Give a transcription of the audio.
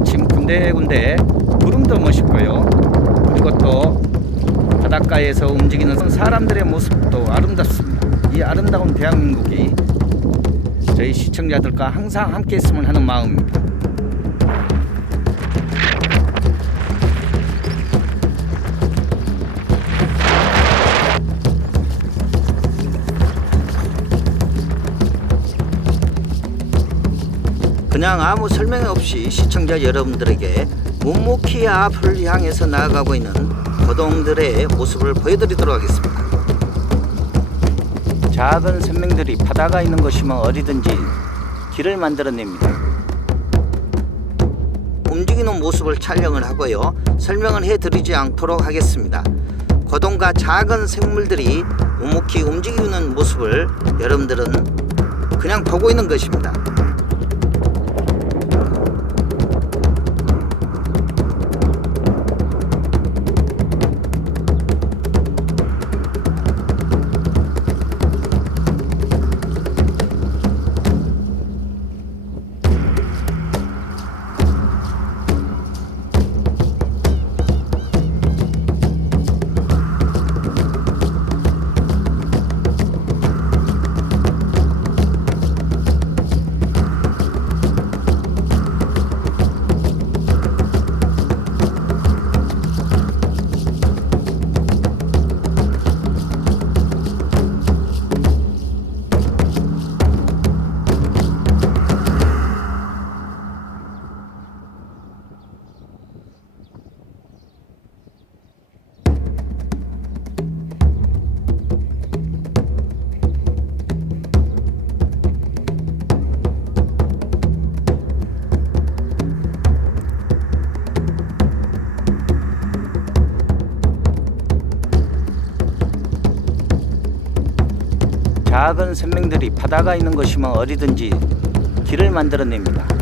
아침 군데군데 구름도 멋있고요. 그리고 또 바닷가에서 움직이는 사람들의 모습도 아름답습니다. 이 아름다운 대한민국이 저희 시청자들과 항상 함께 했으면 하는 마음입니다. 그냥 아무 설명 없이 시청자 여러분들에게 묵묵히 앞을 향해서 나아가고 있는 거동들의 모습을 보여드리도록 하겠습니다. 작은 생명들이 바다가 있는 곳이면 어디든지 길을 만들어냅니다. 움직이는 모습을 촬영을 하고요. 설명을 해드리지 않도록 하겠습니다. 거동과 작은 생물들이 묵묵히 움직이는 모습을 여러분들은 그냥 보고 있는 것입니다. 작은 생명들이 바다가 있는 곳이면 어디든지 길을 만들어냅니다.